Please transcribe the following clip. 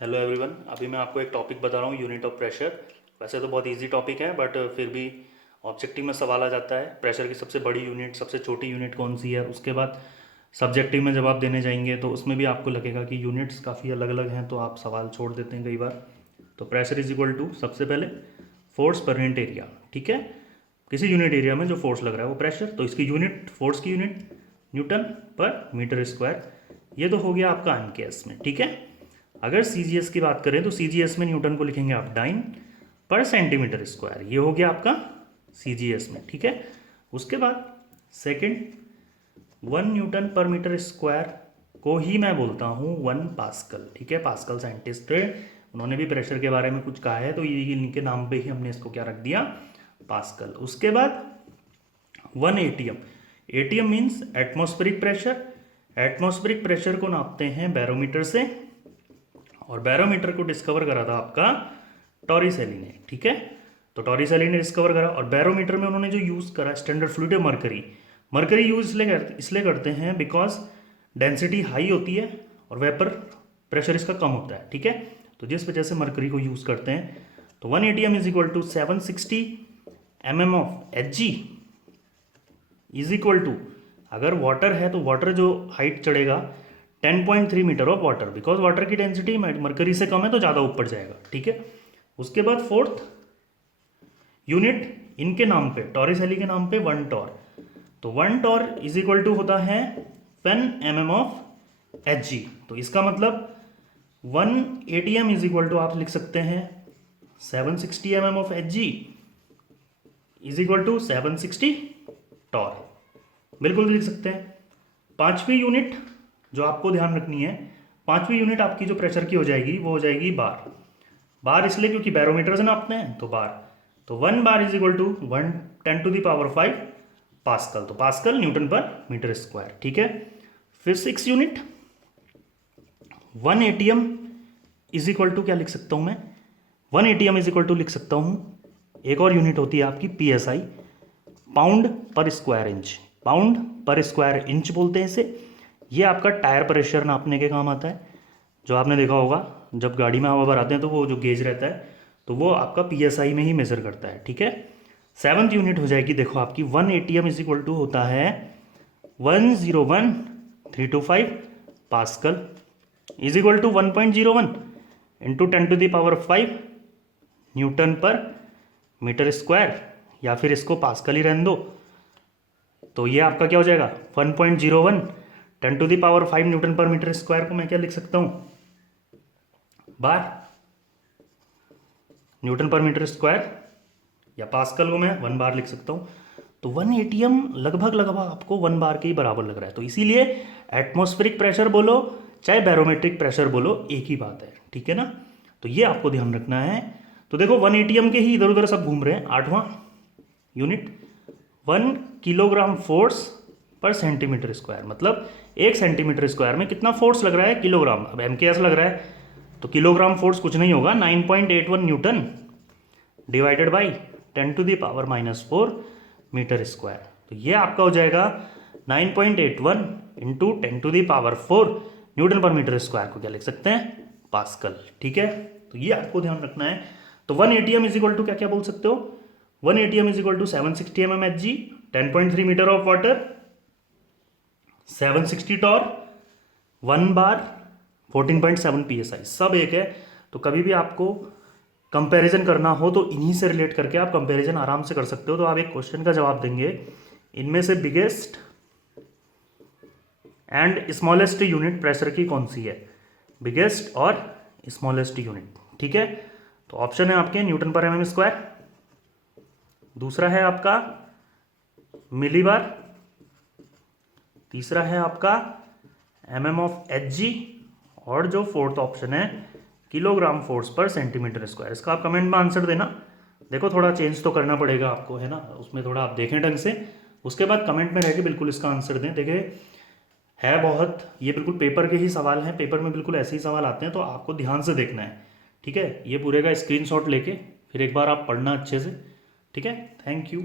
Hello everyone. अभी मैं आपको एक टॉपिक बता रहा हूँ, यूनिट ऑफ प्रेशर। वैसे तो बहुत इजी टॉपिक है बट फिर भी ऑब्जेक्टिव में सवाल आ जाता है, प्रेशर की सबसे बड़ी यूनिट सबसे छोटी यूनिट कौन सी है। उसके बाद सब्जेक्टिव में जवाब देने जाएंगे तो उसमें भी आपको लगेगा कि यूनिट्स काफ़ी अलग अलग हैं, तो आप सवाल छोड़ देते हैं कई बार। तो प्रेशर इज इक्वल टू सबसे पहले फोर्स पर यूनिट एरिया। ठीक है, किसी यूनिट एरिया में जो फोर्स लग रहा है वो प्रेशर, तो इसकी यूनिट, फोर्स की यूनिट न्यूटन पर मीटर स्क्वायर। ये तो हो गया आपका एमकेएस में। ठीक है, अगर सीजीएस की बात करें तो सीजीएस में न्यूटन को लिखेंगे आप डाइन पर सेंटीमीटर स्क्वायर। ये हो गया आपका सीजीएस में। ठीक है, उसके बाद सेकंड 1 न्यूटन पर मीटर स्क्वायर को ही मैं बोलता हूँ 1 पास्कल। ठीक है, पास्कल साइंटिस्ट है, उन्होंने भी प्रेशर के बारे में कुछ कहा है, तो ये इनके नाम पे ही हमने इसको क्या रख दिया, पास्कल। उसके बाद 1 ATM. ATM means atmospheric pressure. Atmospheric pressure को नापते हैं बैरोमीटर से, और बैरोमीटर को डिस्कवर करा था आपका टॉरिसेली ने। ठीक है, तो टॉरिसेली ने डिस्कवर करा, और बैरोमीटर में उन्होंने जो यूज़ करा स्टैंडर्ड फ्लूइड है मरकरी। मरकरी यूज इसलिए करते हैं बिकॉज डेंसिटी हाई होती है और वेपर प्रेशर इसका कम होता है। ठीक है, तो जिस वजह से मरकरी को यूज़ करते हैं। तो 1 ATM is equal to 760 mm of Hg is equal to, अगर वाटर है तो वाटर जो हाइट चढ़ेगा 10.3 metre of water, because water की डेंसिटी मरकरी से कम है तो ज़्यादा ऊपर जाएगा। ठीक है, उसके बाद फोर्थ यूनिट इनके नाम पे, टॉरिसेली के नाम पे 1 टॉर। तो 1 टॉर इज इक्वल टू होता है 10 mm ऑफ Hg। तो इसका मतलब 1 ATM इज इक्वल टू आप लिख सकते हैं 760 mm of Hg is equal to 760 torr, बिल्कुल लिख सकते हैं। पांचवी यूनिट जो आपको ध्यान रखनी है, पांचवी यूनिट आपकी जो प्रेशर की हो जाएगी वो हो जाएगी बार। बार इसलिए क्योंकि बैरोमीटर से नापते हैं तो बार। तो 1 bar is equal to 10⁵ pascal. तो पास्कल न्यूटन पर मीटर स्क्वायर। ठीक है, फिर 6 unit 1 ATM is equal to क्या लिख सकता हूं मैं, 1 ATM इज इक्वल टू लिख सकता हूं, एक और यूनिट होती है आपकी PSI, पाउंड पर स्क्वायर इंच। पाउंड पर स्क्वायर इंच बोलते हैं इसे। ये आपका टायर प्रेशर नापने के काम आता है। जो आपने देखा होगा जब गाड़ी में हवा भराते हैं तो वो जो गेज रहता है तो वो आपका PSI में ही मेजर करता है। ठीक है, 7th यूनिट हो जाएगी, देखो आपकी 1 ATM इज इक्वल टू होता है 101,325 pascal is equal to 1.01 into 10⁵ newton पर मीटर स्क्वायर, या फिर इसको पास्कल ही रहने दो। तो ये आपका क्या हो जाएगा 1.01 10⁵ न्यूटन पर मीटर स्क्वायर को मैं क्या लिख सकता हूं, बार। न्यूटन पर मीटर स्क्वायर या पास्कल को मैं 1 बार लिख सकता हूं। तो 1 ATM लगभग लगभग आपको 1 बार के ही बराबर लग रहा है। तो इसीलिए एटमॉस्फेरिक प्रेशर बोलो चाहे बैरोमेट्रिक प्रेशर बोलो एक ही बात है। ठीक है ना, तो ये आपको ध्यान रखना है। तो देखो 1 ATM के ही इधर उधर सब घूम रहे हैं। 8वां यूनिट 1 किलोग्राम फोर्स पर सेंटीमीटर स्क्वायर, मतलब 1 सेंटीमीटर स्क्वायर में कितना फोर्स लग रहा है, किलोग्राम। अब MKS लग रहा है तो किलोग्राम फोर्स कुछ नहीं होगा, 9.81 newton divided by 10⁻⁻4 metre square. तो ये आपका हो जाएगा 9.81 इंटू 10⁻4 न्यूटन पर मीटर स्क्वायर को क्या लिख सकते हैं, पास्कल। ठीक है, तो ये आपको ध्यान रखना है। तो 1 ATM इज इक्वल टू क्या क्या बोल सकते हो, 1 ATM is equal to 760 mm Hg, 10.3 metre of water, 760 torr, 1 bar, 14.7 PSI, सब एक है। तो कभी भी आपको कंपैरिजन करना हो तो इन्हीं से रिलेट करके आप कंपैरिजन आराम से कर सकते हो। तो आप एक क्वेश्चन का जवाब देंगे, इनमें से biggest and smallest unit pressure की कौन सी है, बिगेस्ट और स्मॉलेस्ट यूनिट। ठीक है, तो ऑप्शन है आपके न्यूटन पर mm स्क्वायर, दूसरा है आपका मिलीबार, तीसरा है आपका mm ऑफ Hg, और जो फोर्थ ऑप्शन है किलोग्राम फोर्स पर सेंटीमीटर स्क्वायर। इसका आप कमेंट में आंसर देना। देखो थोड़ा चेंज तो करना पड़ेगा आपको, है ना, उसमें थोड़ा आप देखें ढंग से, उसके बाद कमेंट में रह के बिल्कुल इसका आंसर दें। देखिए है बहुत, ये बिल्कुल पेपर के ही सवाल हैं, पेपर में बिल्कुल ऐसे ही सवाल आते हैं, तो आपको ध्यान से देखना है। ठीक है, ये पूरे का स्क्रीनशॉट लेके फिर एक बार आप पढ़ना अच्छे से। ठीक है, थैंक यू।